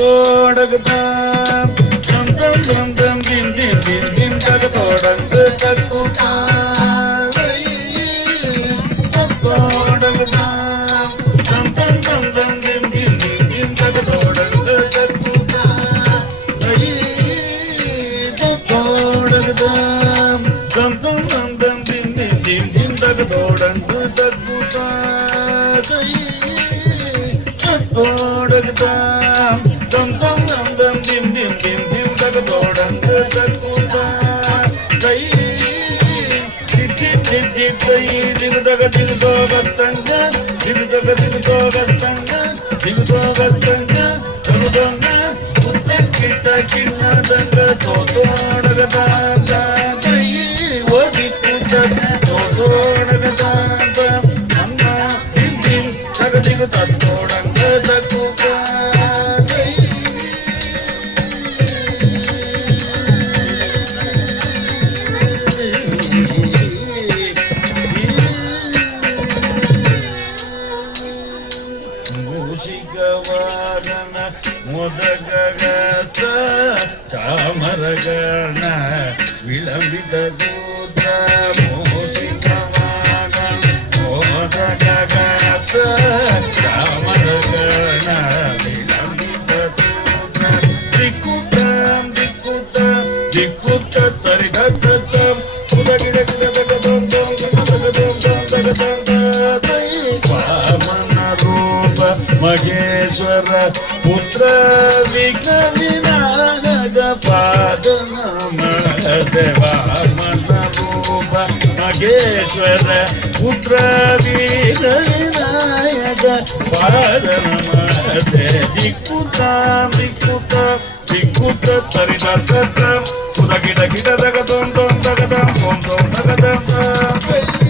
தத்தோடகுதாம் தம் தம் தம் தம் திம் திம் திம் திம் தகதோடங்கு தக்குதாம் தத்தோடகுதாம் தம் தம் தம் தம் திம் திம் திம் திம் தகதோடங்கு தக்குதாம் தத்தோடகுதாம் தம் தம் தம் தம் திம் திம் திம் திம் தகதோடங்கு தக்குதாம் தத்தோடகுதாம் dum dum dum dum dim dim dim dim தகதோடங்கு தக்குதாம் தை தித்தி தித்தி தை திகுதக திகுதோகத்தங்க திகுதக திகுதோகத்தங்க திகுதோகத்தங்க தகுதங்க புத்த கிட்ட கிண்ணதங்க தோதோடகதாங்க தை ஓதி புத்த தோதோடகதாங்க அண்ணா திம் திம் தகதிகு தத்தோடங்க தக்குதாம் ಮೊದಗಗಸ್ತ ಚಾಮರಗಣ ವಿಳಂಬಿತ ಸೂತ್ರ ಮೋಸಿಕವಾದ ಮೊದಗಗಸ್ತ ಚಾಮರಗಣ ವಿಳಂಬಿತ ಸೂತ್ರ ದಿಕ್ಕುತ ದಿಕ್ಕುತ ದಿಕ್ಕುತ ತರಿಗತ ಉದಗಿಡ ವಾಮನ ರೂಪ ಮಹೇಶ್ವರ ಪುತ್ರ ವಿಘ್ನ ವಿನಾಯಕ ಪಾದ ನಮಃ ವಾಮನ ರೂಪ ಮಹೇಶ್ವರ ಪುತ್ರ ವಿಘ್ನ ವಿನಾಯಕ ಪಾದ ನಮಃ ದಿಕ್ಕುತ ದಿಕ್ಕುತ ದಿಕ್ಕುತ ತರಿದ ಉದಗಿಡ ಗಿಡ ದಗದಂ ದಗದಂ ದಗದಂ